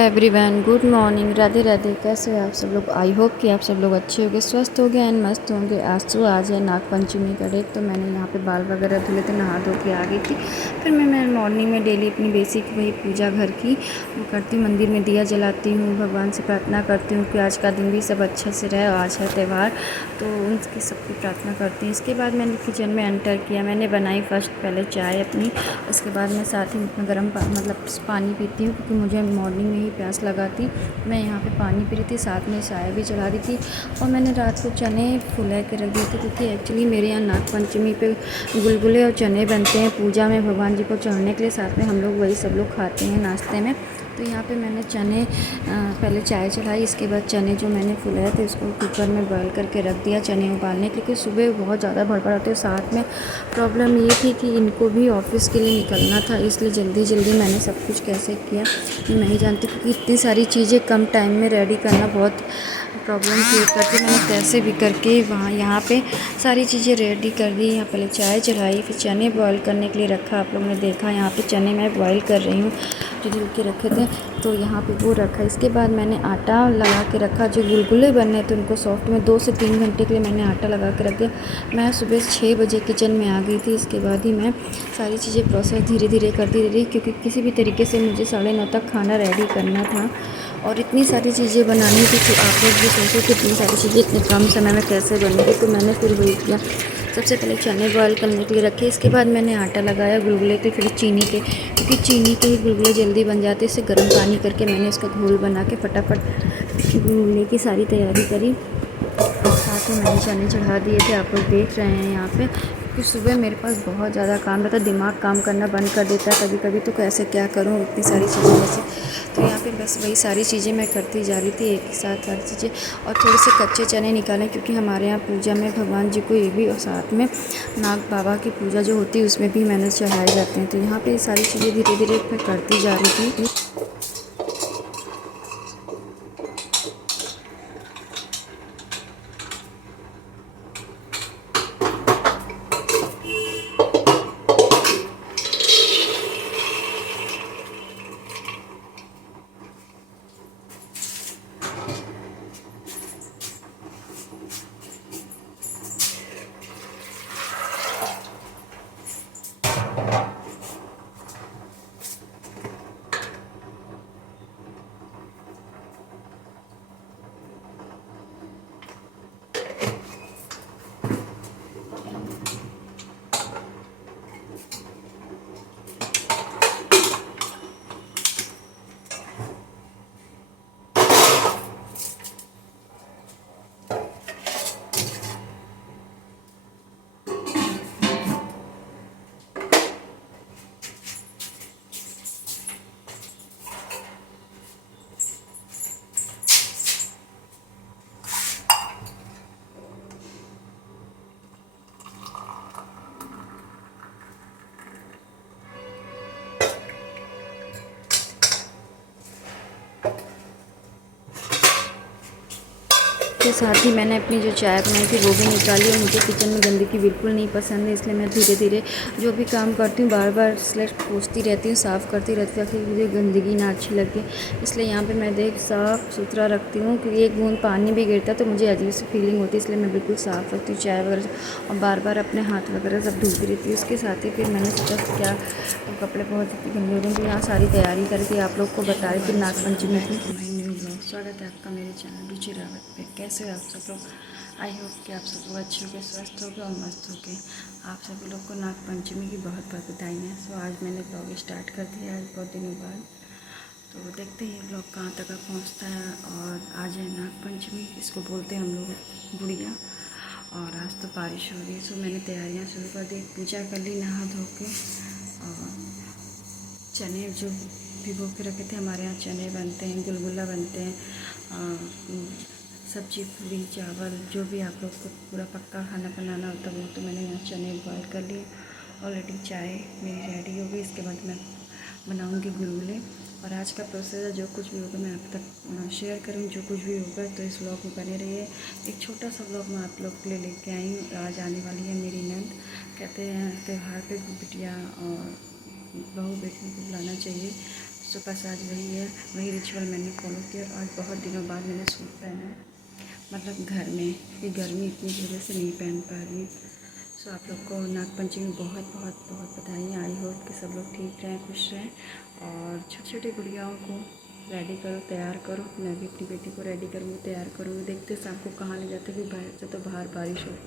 Everyone, good morning, Radhe Radhe. कैसे हो आप सब लोग? आई होप कि आप सब लोग अच्छे होंगे, स्वस्थ होंगे एंड मस्त होंगे। आज है नाग पंचमी का डेट, तो मैंने यहाँ पे बाल वगैरह धुले थे, नहा धो के आ गई थी। फिर मैं मॉर्निंग में डेली अपनी बेसिक वही पूजा घर की वो करती हूँ। मंदिर में दिया जलाती हूँ, भगवान से प्रार्थना करती हूँ कि आज का दिन भी सब अच्छे से रहे। आज है त्यौहार, तो उनकी सबकी प्रार्थना करती हूँ। इसके बाद मैंने किचन में एंटर किया। मैंने बनाई फर्स्ट पहले चाय अपनी, उसके बाद मैं साथ ही गर्म मतलब पानी पीती हूँ, क्योंकि मुझे मॉर्निंग में ही प्यास लगा थी। मैं यहाँ पे पानी पी रही थी, साथ में चाय भी चढ़ा दी थी। और मैंने रात को चने फुला के रख दिए थे, क्योंकि एक्चुअली मेरे यहाँ नाग पंचमी पे गुलगुले और चने बनते हैं पूजा में भगवान जी को चढ़ने के लिए। साथ में हम लोग वही सब लोग खाते हैं नाश्ते में। तो यहाँ पे मैंने चने पहले चाय चढ़ाई, इसके बाद चने जो मैंने फुलाए थे उसको कुकर में बॉयल करके रख दिया चने उबालने के लिए, क्योंकि सुबह बहुत ज़्यादा भड़बड़ होती है। साथ में प्रॉब्लम ये थी कि इनको भी ऑफिस के लिए निकलना था, इसलिए जल्दी जल्दी मैंने सब कुछ कैसे किया मैं नहीं जानती, क्योंकि इतनी सारी चीज़ें कम टाइम में रेडी करना बहुत प्रॉब्लम क्रिएट करती। मैंने कैसे भी करके वहाँ यहाँ पे सारी चीज़ें रेडी कर दी। यहाँ पहले चाय चढ़ाई, फिर चने बॉईल करने के लिए रखा। आप लोगों ने देखा यहाँ पे चने मैं बॉईल कर रही हूँ जो धुल के रखे थे, तो यहाँ पे वो रखा। इसके बाद मैंने आटा लगा के रखा, जो गुलगुले बनने थे उनको सॉफ्ट में 2 से 3 घंटे के लिए मैंने आटा लगा के रख दिया। मैं सुबह 6 बजे किचन में आ गई थी। इसके बाद ही मैं सारी चीज़ें प्रोसेस धीरे धीरे करती रही, क्योंकि किसी भी तरीके से मुझे 9:30 तक खाना रेडी करना था और इतनी सारी चीज़ें बनानी थी। तो आप लोग भी सोचो कि इतनी सारी चीज़ें इतने कम समय में कैसे बनेगी। तो मैंने फिर वही किया, सबसे पहले चने बॉयल करने के लिए रखे। इसके बाद मैंने आटा लगाया गुलगुले के, फिर चीनी के, क्योंकि चीनी के ही गुलगुले जल्दी बन जाते। इससे गर्म पानी करके मैंने इसका घोल बना के फटाफट गुलगुले की सारी तैयारी करी। और साथ में मैंने चने चढ़ा दिए थे, आप लोग देख रहे हैं यहाँ पे। क्योंकि सुबह मेरे पास बहुत ज़्यादा काम रहता है, दिमाग काम करना बंद कर देता है कभी कभी, तो कैसे क्या करूँ इतनी सारी चीज़ें वैसे। तो यहाँ पे बस वही सारी चीज़ें मैं करती जा रही थी एक ही साथ सारी चीज़ें। और थोड़े से कच्चे चने निकालें, क्योंकि हमारे यहाँ पूजा में भगवान जी को ये भी, और साथ में नाग बाबा की पूजा जो होती है उसमें भी मैंने चढ़ाए जाते हैं। तो यहाँ पे ये सारी चीज़ें धीरे धीरे मैं करती जा रही थी। के साथ ही मैंने अपनी जो चाय बनाई थी वो भी निकाली। और मुझे किचन में गंदगी बिल्कुल नहीं पसंद है, इसलिए मैं धीरे धीरे जो भी काम करती हूँ बार बार स्लेट पोंछती रहती हूँ, साफ़ करती रहती हूँ, ताकि मुझे गंदगी ना अच्छी लगे। इसलिए यहाँ पे मैं देख साफ़ सुथरा रखती हूँ, क्योंकि एक बूंद पानी भी गिरता है तो मुझे अजीब सी फीलिंग होती है, इसलिए मैं बिल्कुल साफ़ रखती हूँ चाय वगैरह। और बार बार अपने हाथ वगैरह सब धुलती रहती हूँ। उसके साथ ही फिर मैंने सोचा क्या कपड़े बहुत गंदे हो रहे हैं, तो यहाँ सारी तैयारी करके आप लोग को बता रही थी नाग पंचमी की। स्वागत है आपका मेरे चैनल रुचि रावत पे। कैसे हो आप सब लोग? आई होप कि आप सब लोग अच्छे होंगे, स्वस्थ होंगे और मस्त होंगे। आप सभी लोग को नाग पंचमी की बहुत बहुत बधाई है। सो आज मैंने ब्लॉग स्टार्ट कर दिया है बहुत दिनों बाद, तो देखते हैं ब्लॉग कहाँ तक पहुँचता है। और आज है नाग पंचमी, इसको बोलते हैं हम लोग गुड़िया। और आज तो बारिश हो रही है, सो मैंने तैयारियाँ शुरू कर दी, पूजा कर ली नहा धो के। और चने जो भिगो के रखे थे, हमारे यहाँ चने बनते हैं, गुलगुला बनते हैं, सब्जी पूरी चावल जो भी आप लोग को पूरा पक्का खाना बनाना होता है वो। तो मैंने यहाँ चने बॉयल कर लिए। ऑलरेडी चाय मेरी रेडी हो गई। इसके बाद मैं बनाऊँगी गुलगुले। और आज का प्रोसेस है, जो कुछ भी होगा मैं आप तक शेयर करूँगी, जो कुछ भी होगा। तो इस व्लॉग में बने रहिए। एक छोटा सा व्लॉग मैं आप लोग के लिए लेके आई हूँ। आज आने वाली है मेरी नंद। कहते हैं त्यौहार पे बिटिया और बहू बेटी को बुलाना चाहिए। सुबह से आज वही रिचुअल मैंने फॉलो किया और आज बहुत दिनों बाद मैंने सूट पहना है, मतलब घर में, कि गर्मी इतनी की वजह से नहीं पहन पा रही। सो आप लोग को नागपंचमी बहुत बहुत बहुत बधाई। आई होप कि सब लोग ठीक रहें, खुश रहें, और छोटी छोटी गुड़ियाओं को रेडी करो, तैयार करो। मैं भी अपनी बेटी को रेडी करूँगी, तैयार करूँगी। देखते शाम को कहाँ ले जाते, कि बाहर से तो बाहर बारिश हो।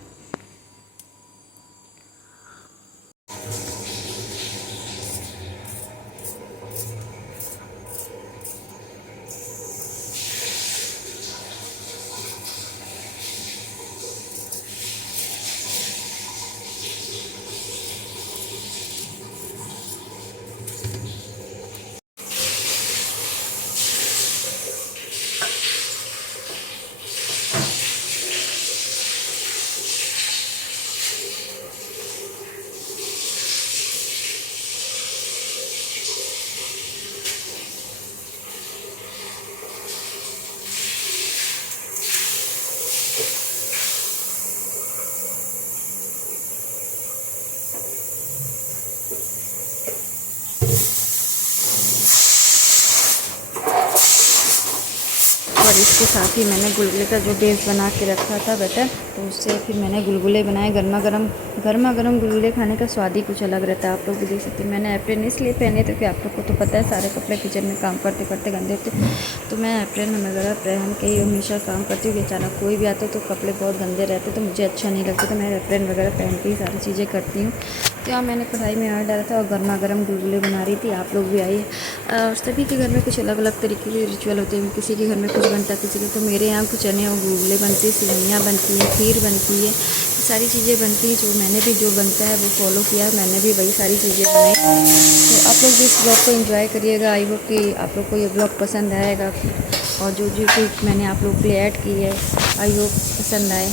और इसके साथ ही मैंने गुलगुले का जो बेस बना के रखा था बैटर, तो उससे फिर मैंने गुलगुले बनाए। गर्मा गर्म गुलगुले खाने का स्वाद ही कुछ अलग रहता है। आप लोग भी देख सकते हैं। मैंने एप्रिन इसलिए पहने थे कि आप लोग को तो पता है सारे कपड़े किचन में काम करते करते गंदे होते, तो मैं एप्रिन वगैरह पहन के ही हमेशा काम करती हूँ। कि अचानक कोई भी आता है तो कपड़े बहुत गंदे रहते, तो मुझे अच्छा नहीं लगता, तो मैं एप्रिन वगैरह पहन के ही सारी चीज़ें करती हूँ। तो यहाँ मैंने कढ़ाई में ऑयल डाला था और गर्मा गर्म गुलगुले बना रही थी। आप लोग भी आइए। और सभी के घर में कुछ अलग अलग तरीके के रिचुअल होते हैं। किसी के घर में कुछ बनता है, किसी के, तो मेरे यहाँ कुछ चने और गुलगुले बनते हैं, सेवइयाँ बनती हैं, खीर बनती है, सारी चीज़ें बनती हैं। जो मैंने भी जो बनता है वो फॉलो किया है, मैंने भी वही सारी चीज़ें बनाई। तो आप लोग भी इस ब्लॉग को एंजॉय करिएगा। आई होप कि आप लोग को ये ब्लॉग पसंद आएगा, और जो जो कुछ मैंने आप लोग के लिए ऐड की है, आई होप पसंद आए।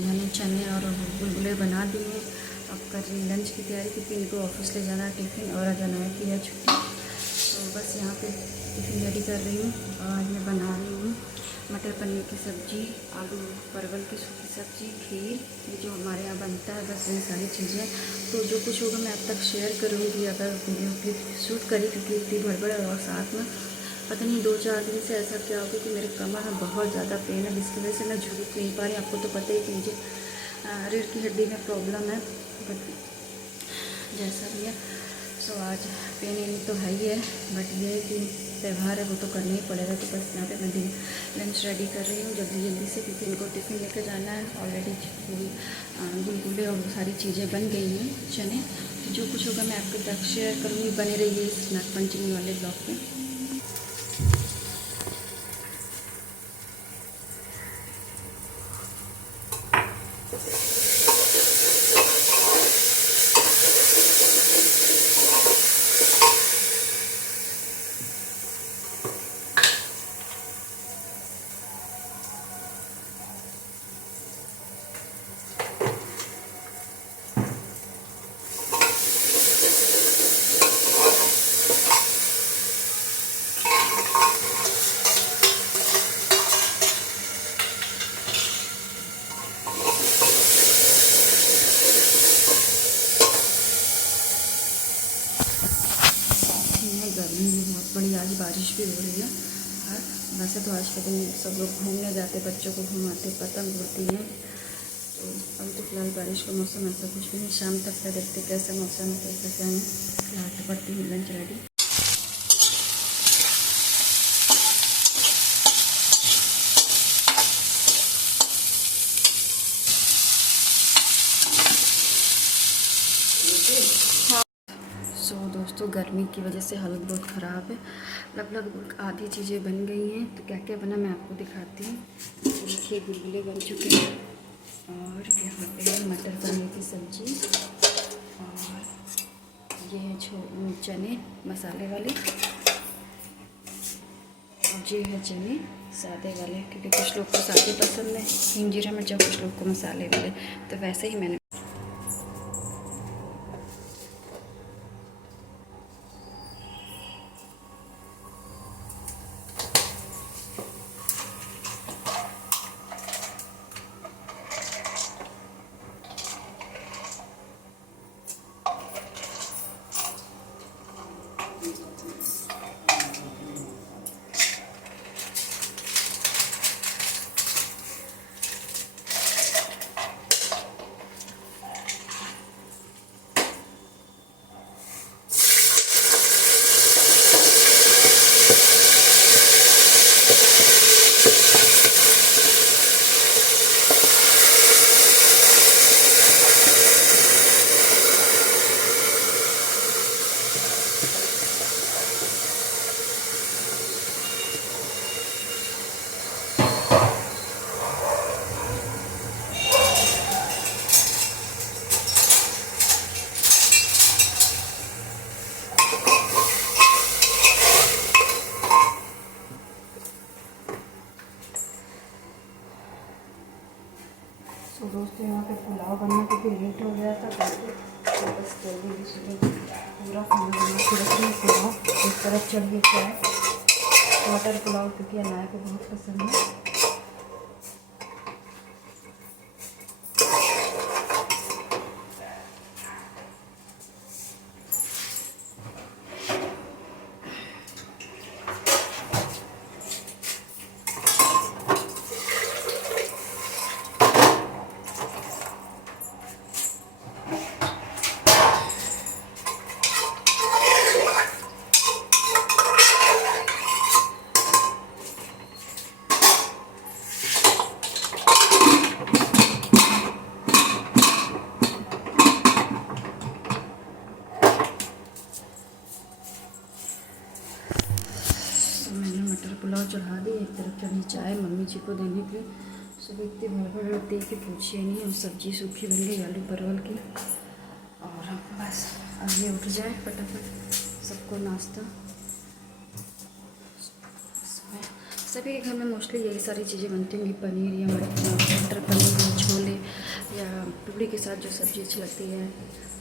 मैंने चने और गुलगुले बना दिए। अब कर रही लंच की तैयारी, क्योंकि इनको ऑफिस ले जाना है टिफ़िन, और आज अनाया की है छुट्टी। तो बस यहाँ पे टिफ़िन रेडी कर रही हूँ। और आज मैं बना रही हूँ मटर पनीर की सब्ज़ी, आलू परवल की सूखी सब्ज़ी, खीर, ये जो हमारे यहाँ बनता है। बस ये सारी चीज़ें, तो जो कुछ होगा मैं अब तक शेयर करूँगी अगर वीडियो क्लिप शूट करी, क्योंकि इतनी भड़बड़ है। और साथ में पता नहीं 2-4 दिन से ऐसा क्या हो गया कि मेरे कमर में बहुत ज़्यादा पेन है, जिसकी वजह से मैं झुक नहीं पा रही। आपको तो पता ही कि मुझे रीढ़ की हड्डी में प्रॉब्लम है, बट जैसा भी है। सो आज पेन तो है ही है, बट ये है कि त्यौहार है, वो तो करना ही पड़ेगा। तो बस यहाँ पे मैं दिन लंच रेडी कर रही हूँ जल्दी जल्दी से, क्योंकि इनको टिफ़िन लेकर जाना है। ऑलरेडी गुलगुले और सारी चीज़ें बन गई हैं, चने। तो जो कुछ होगा मैं आपके तक शेयर करूँगी। बने रहिए इस नागपंचमी वाले ब्लॉग में। बारिश भी हो रही है। और वैसे तो आज के दिन सब लोग घूमने जाते, बच्चों को घुमाते, पतंग उड़ती हैं। तो अभी तो फिलहाल बारिश का मौसम ऐसा कुछ भी नहीं, शाम तक का देखते कैसा मौसम है, कैसा क्या है। फिलहाल तो पड़ती हूँ लंच रेडी। सो दोस्तों, गर्मी की वजह से हालत बहुत ख़राब है। लगभग आधी चीज़ें बन गई हैं। तो क्या क्या बना मैं आपको दिखाती हूँ। देखिए गुलगुले बन चुके हैं, और यहाँ पे है मटर पनीर की सब्ज़ी, और ये है चने मसाले वाले, और ये है चने सादे वाले, क्योंकि कुछ लोग को सादे पसंद है हिंग जीरा मिर्चा, कुछ लोग को मसाले वाले। तो वैसे ही मैंने तो दोस्तों यहाँ पे पुलाव बनना क्योंकि लेट हो गया था काफ़ी, तो बस जल्दी सुबह पूरा खाना बना के रखी है। पुलाव इस तरफ चढ़िए चाय, मटर पुलाव क्योंकि अनाया को बहुत पसंद है। मटर पुलाव चढ़ा दी, एक तरफ चढ़ी चाय मम्मी जी को देने के लिए। सुबह इतनी भड़बड़ होती है कि पूछिए नहीं। और सब्जी सूखी बन गई आलू परवल की, और बस अब ये उठ जाए फटाफट सबको नाश्ता। सभी के घर में मोस्टली यही सारी चीज़ें बनती होंगी, पनीर या मटर पनीर या छोले, या पूड़ी के साथ जो सब्ज़ी अच्छी लगती है,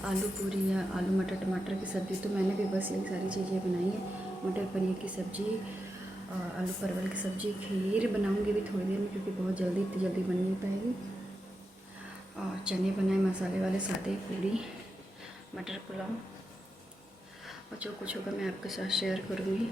आलू पूरी या आलू मटर टमाटर की सब्ज़ी। तो मैंने भी बस यही सारी चीज़ें बनाई है, मटर पनीर की सब्ज़ी, आलू परवल की सब्ज़ी। खीर बनाऊंगी भी थोड़ी देर में, क्योंकि बहुत जल्दी इतनी जल्दी बन नहीं पाएगी। और चने बनाए मसाले वाले सादे, पूरी, मटर पुलाव, और जो कुछ होगा मैं आपके साथ शेयर करूँगी।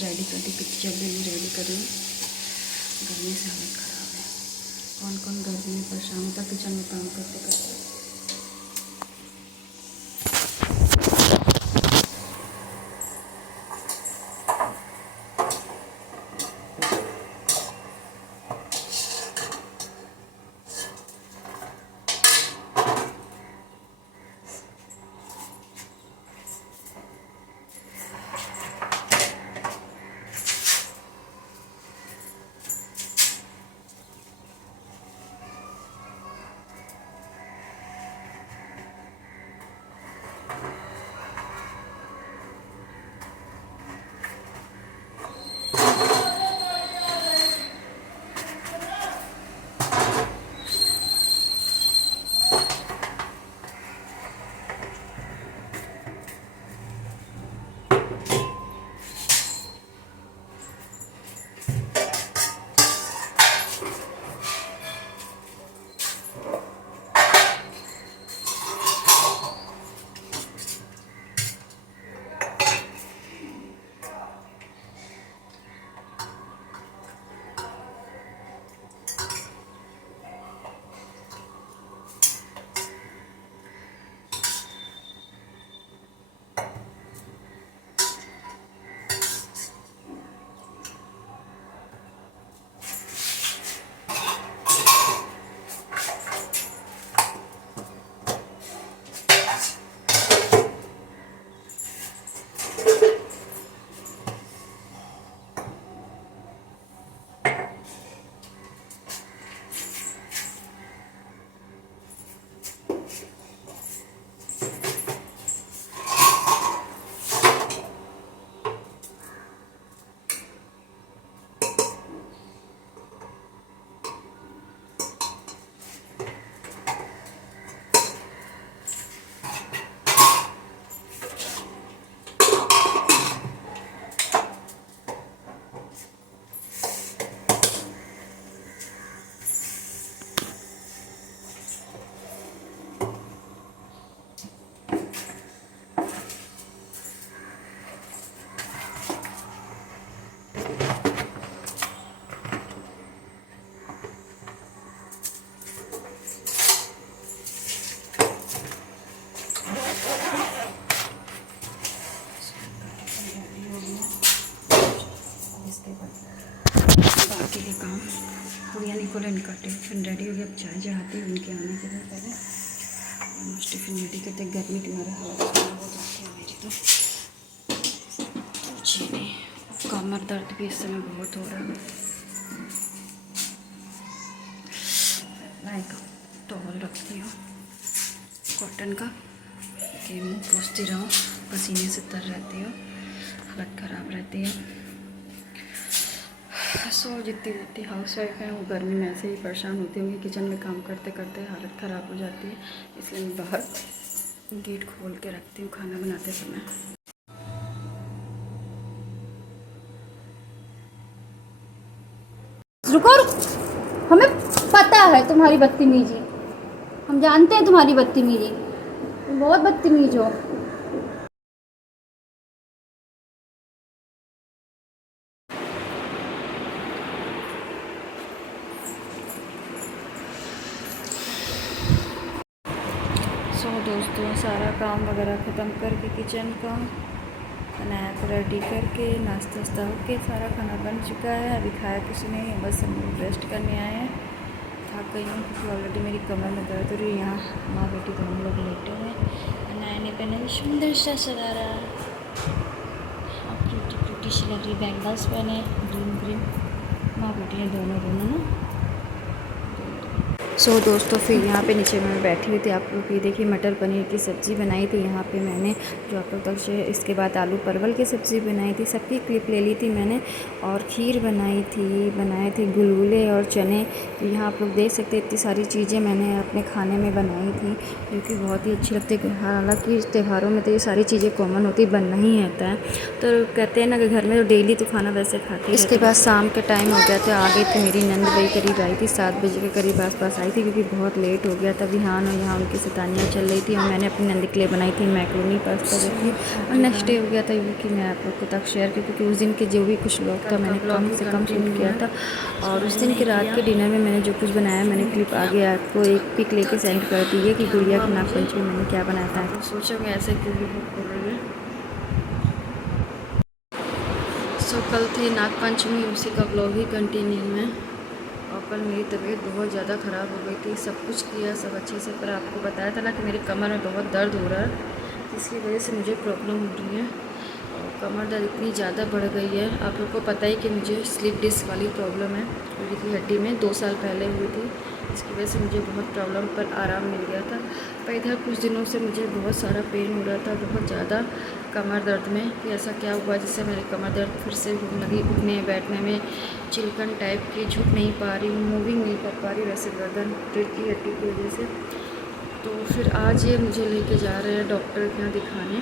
रेडी कर दी, कितनी जल्दी नहीं रेडी कर रही हूँ, गर्मी से हालत ख़राब है। कौन कौन गर्मी में परेशान होता किचन में काम करते करते। बाकी के काम गुड़िया निकोले निकल टिफिन रेडी हो गया। अब चाय चाहती है उनके आने के लिए पहले ऑलमोस्ट टिफिन रेडी करते। गर्मी के मारे हालत खराब हो जाती है मेरी तो कुछ ही नहीं। कमर दर्द भी इस समय बहुत हो रहा है। मैं एक टॉवल रखती हूँ कॉटन का कि मुँह पोंछती रहूँ, पसीने से तर रहती हो, हालत ख़राब रहती है। सो जितनी हाउस वाइफ है वो गर्मी में ऐसे ही परेशान होती होंगी, किचन में काम करते करते हालत ख़राब हो जाती है, इसलिए मैं बाहर गेट खोल के रखती हूँ खाना बनाते समय। रुको, हमें पता है तुम्हारी बदतमीजी, हम जानते हैं तुम्हारी बदतमीजी, तुम बहुत बदतमीज हो। सो दोस्तों सारा काम वगैरह ख़त्म करके किचन का बनाया को रेडी करके नाश्ता वास्ता होके सारा खाना बन चुका है। अभी खाया कुछ नहीं है, बस हम रेस्ट करने आए हैं। थक गई हूँ क्योंकि ऑलरेडी मेरी कमर में दर्द हो रही है। यहाँ माँ बेटी दोनों लोग लेटे हुए हैं। नए नए पहने हुए सुंदर सा सरारा, क्यूटी क्यूटी सी लग रही, बैंगल्स पहने ग्रीन ग्रीन, माँ बेटी हैं दोनों दोनों ना। सो दोस्तों फिर यहाँ पे नीचे मैं बैठी हुई थी। आप लोग ये देखिए मटर पनीर की सब्ज़ी बनाई थी यहाँ पे मैंने, जो आप लोग तक से। इसके बाद आलू परवल की सब्ज़ी बनाई थी, सबकी क्लिप ले ली थी मैंने। और खीर बनाए थे गुलगुले और चने। तो यहाँ आप लोग देख सकते हैं इतनी सारी चीज़ें मैंने अपने खाने में बनाई थी, जो कि बहुत ही अच्छी लगती है। हालाँकि इस त्योहारों में तो ये सारी चीज़ें कॉमन होती, बनना ही आता है। तो कहते हैं ना कि घर में तो डेली तो खाना वैसे खाते हैं। इसके बाद शाम के टाइम हो गया था, आ गई थी मेरी नंद भाई, करीब आई थी 7 बजे के करीब आस पास आई आई थी क्योंकि बहुत लेट हो गया था। विहान और यहाँ उनकी सतानियाँ चल रही थी और मैंने अपनी नंदी के लिए बनाई थी मैक्रोनी पास्ता जो कि, और नेक्स्ट डे हो गया था क्योंकि मैं आप लोग को तक शेयर की, क्योंकि उस दिन के जो भी कुछ लोग था मैंने कम से कम शूट किया था। और उस दिन के रात के डिनर में मैंने जो कुछ बनाया मैंने क्लिप आगे आपको एक पिक लेके सेंड कर दी है कि गुड़िया की नागपंचमी मैंने क्या बनाया था। तो सोचोगे ऐसे क्यों भी कर रही है। सो कल थी नागपंचमी, उसी का ब्लॉग ही कंटिन्यू है। और कल मेरी तबीयत बहुत ज़्यादा ख़राब हो गई थी। सब कुछ किया सब अच्छे से, पर आपको बताया था ना कि मेरे कमर में बहुत दर्द हो रहा है, जिसकी वजह से मुझे प्रॉब्लम हो रही है। और कमर दर्द इतनी ज़्यादा बढ़ गई है। आप लोग को पता ही कि मुझे स्लिप डिस्क वाली प्रॉब्लम है रीढ़ की हड्डी में, 2 साल पहले हुई थी। इसकी वजह से मुझे बहुत प्रॉब्लम पर आराम मिल गया था। पर इधर कुछ दिनों से मुझे बहुत सारा पेन हो रहा था, बहुत ज़्यादा कमर दर्द में, कि ऐसा क्या हुआ जिससे मेरी कमर दर्द फिर से होने लगी। उठने बैठने में चिलकन टाइप की, झुक नहीं पा रही हूँ, मूविंग नहीं कर पा रही वैसे गर्दन रीढ़ की हड्डी की वजह से। तो फिर आज ये मुझे लेके जा रहे हैं डॉक्टर के यहाँ दिखाने।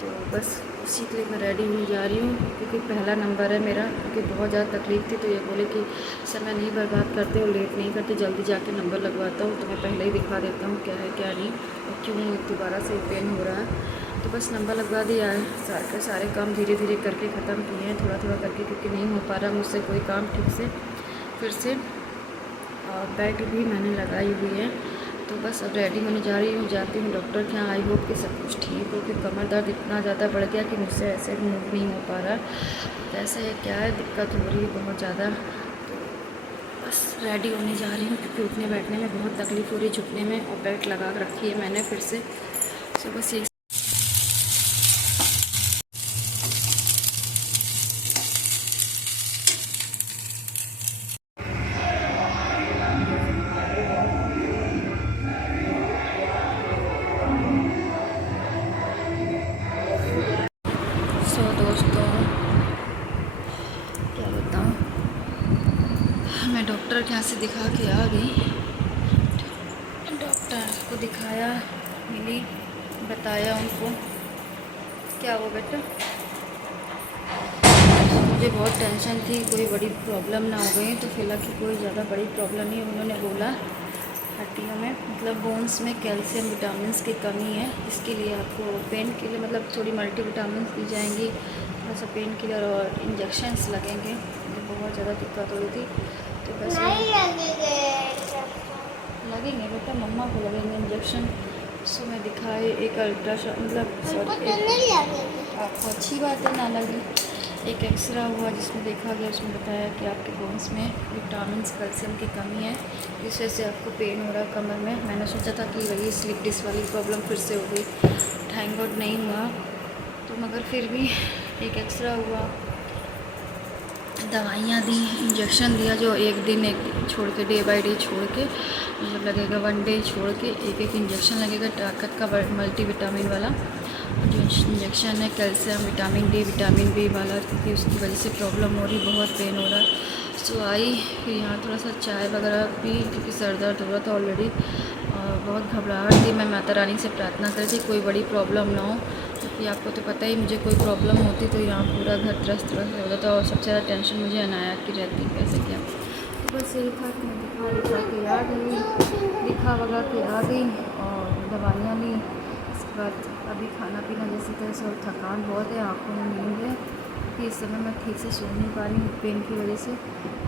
तो बस उसी के लिए मैं रेडी हुई जा रही हूँ, क्योंकि पहला नंबर है मेरा, क्योंकि बहुत ज़्यादा तकलीफ़ थी। तो ये बोले कि समय नहीं बर्बाद करते और लेट नहीं करते, जल्दी जाके नंबर लगवाता हूँ, तो मैं पहले ही दिखा देता हूँ क्या है क्या नहीं और क्यों दोबारा से पेन हो रहा है। तो बस नंबर लगवा दिया है। सारे काम धीरे धीरे करके ख़त्म किए हैं, थोड़ा थोड़ा करके, क्योंकि नहीं हो पा रहा मुझसे कोई काम ठीक से फिर से। और बेड भी मैंने लगाई हुई है। तो बस अब रेडी होने जा रही हूँ, जाती हूँ डॉक्टर के यहाँ। आई होप कि सब कुछ ठीक हो, कि कमर दर्द इतना ज़्यादा बढ़ गया कि मुझसे ऐसे मूव नहीं हो पा रहा। कैसे है क्या है, दिक्कत हो रही है बहुत ज़्यादा। तो बस रेडी होने जा रही हूँ, क्योंकि उठने बैठने में बहुत तकलीफ़ हो रही है, झुकने में। और बेल्ट लगा रखी है मैंने फिर से। तो बस एक दोस्तों क्या बताऊँ, मैं डॉक्टर के यहाँ से दिखा के आ गई। डॉक्टर को दिखाया, मिली, बताया उनको क्या वो बेटा, मुझे बहुत टेंशन थी कोई बड़ी प्रॉब्लम ना हो गई। तो फिलहाल की कोई ज़्यादा बड़ी प्रॉब्लम नहीं। उन्होंने बोला हड्डियों में मतलब बोन्स में कैल्शियम विटामिन्स की कमी है, इसके लिए आपको पेन के लिए मतलब थोड़ी मल्टीविटामिन्स दी जाएंगी, थोड़ा सा पेन किलर और इंजेक्शंस लगेंगे। मुझे बहुत ज़्यादा दिक्कत हो रही थी। तो बस लगेंगे बेटा, मम्मा को लगेंगे इंजेक्शन। सो मैं दिखाए एक अल्ट्रासाउंड मतलब आपको अच्छी बात है ना लगी। एक एक्सरा हुआ जिसमें देखा गया, उसमें बताया कि आपके बोन्स में विटामिन्स कैल्शियम की कमी है, इस वजह से आपको पेन हो रहा है कमर में। मैंने सोचा था कि वही स्लिप डिस्क वाली प्रॉब्लम फिर से हो गई, थैंक गॉड नहीं हुआ। तो मगर फिर भी एक एक्सरा हुआ, दवाइयाँ दी, इंजेक्शन दिया, जो एक दिन छोड़ के, डे बाय डे छोड़ के, मतलब लगेगा 1 डे छोड़ के एक इंजेक्शन लगेगा ताकत का मल्टीविटामिन वाला। जो इंजेक्शन है calcium vitamin D vitamin B वाला, क्योंकि उसकी वजह से प्रॉब्लम हो रही, बहुत पेन हो रहा है। सो आई फिर यहाँ थोड़ा सा चाय वगैरह पी, क्योंकि सर दर्द हो रहा था ऑलरेडी। और बहुत घबराहट थी। मैं माता रानी से प्रार्थना करी थी कोई बड़ी प्रॉब्लम ना हो, क्योंकि आपको तो पता ही मुझे कोई प्रॉब्लम होती तो यहाँ पूरा घर त्रस्त हो जाता। और सबसे ज़्यादा टेंशन मुझे अनाया की रहती, कैसे क्या। तो बस यही था कि मैं दिखा के आ गई, दिखा वगैरह के आ गई और दवाइयाँ ली। इसके बाद अभी खाना पीना जैसे तैसे, और थकान बहुत है, आँखों में नींद है, क्योंकि इस समय मैं ठीक से सो नहीं पा रही हूँ पेन की वजह से।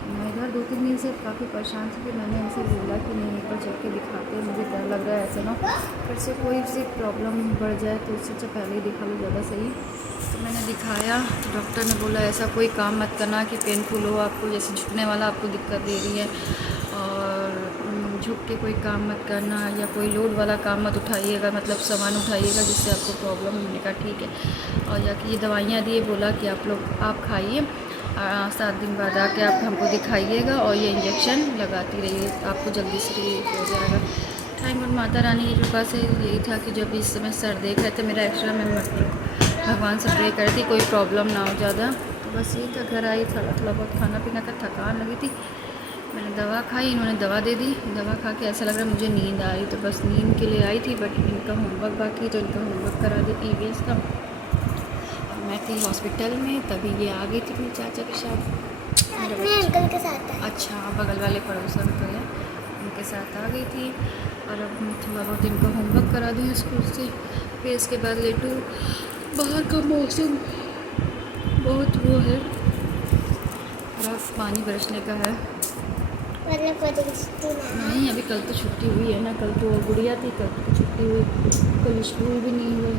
मैं इधर 2-3 दिन से काफ़ी परेशान थी। फिर मैंने इनसे बोला कि नहीं एक बार चल के दिखाते हैं, मुझे डर लग रहा है ऐसा ना फिर से कोई सी प्रॉब्लम बढ़ जाए, तो इससे अच्छा पहले ही दिखा लो ज़्यादा सही। तो मैंने दिखाया तो डॉक्टर ने बोला ऐसा कोई काम मत करना कि पेनफुल हो आपको, जैसे झुकने वाला आपको दिक्कत दे रही है, और झुक के कोई काम मत करना, या कोई लोड वाला काम मत उठाइएगा, मतलब सामान उठाइएगा जिससे आपको प्रॉब्लम होने का, ठीक है। और या कि ये दवाइयाँ दिए, बोला कि आप खाइए, 7 दिन बाद आके आप हमको दिखाइएगा और ये इंजेक्शन लगाती रहिए, आपको जल्दी से रिलीफ हो जाएगा। थैंक गॉड माता रानी की कृपा से यही था कि जब इस समय सर देख रहे थे मेरा एक्स्ट्रा, मैं भगवान से प्रे कर रही थी कोई प्रॉब्लम ना हो ज़्यादा। तो बस यही था, घर आई, थोड़ा बहुत खाना पीना का थकान लगी थी, मैंने दवा खाई, इन्होंने दवा दे दी। दवा खा के ऐसा लग रहा है मुझे नींद आ रही, तो बस नींद के लिए आई थी। बट इनका होमवर्क बाकी, तो इनका होमवर्क करा दी ईवीएस का। और मैं थी हॉस्पिटल में, तभी ये आ गई थी मेरे चाचा के साथ, अपने अंकल के साथ। अच्छा बगल वाले पड़ोसन तो है, इनके साथ आ गई थी और अब मैं थोड़ा बहुत इनका होमवर्क करा दूँ स्कूल से, फिर इसके बाद लेटूँ। बाहर का मौसम बहुत वो है, और अब पानी बरसने का है। नहीं अभी कल तो छुट्टी हुई है ना, कल तो गुड़िया थी, कल तो छुट्टी हुई, कल स्कूल भी नहीं हुई।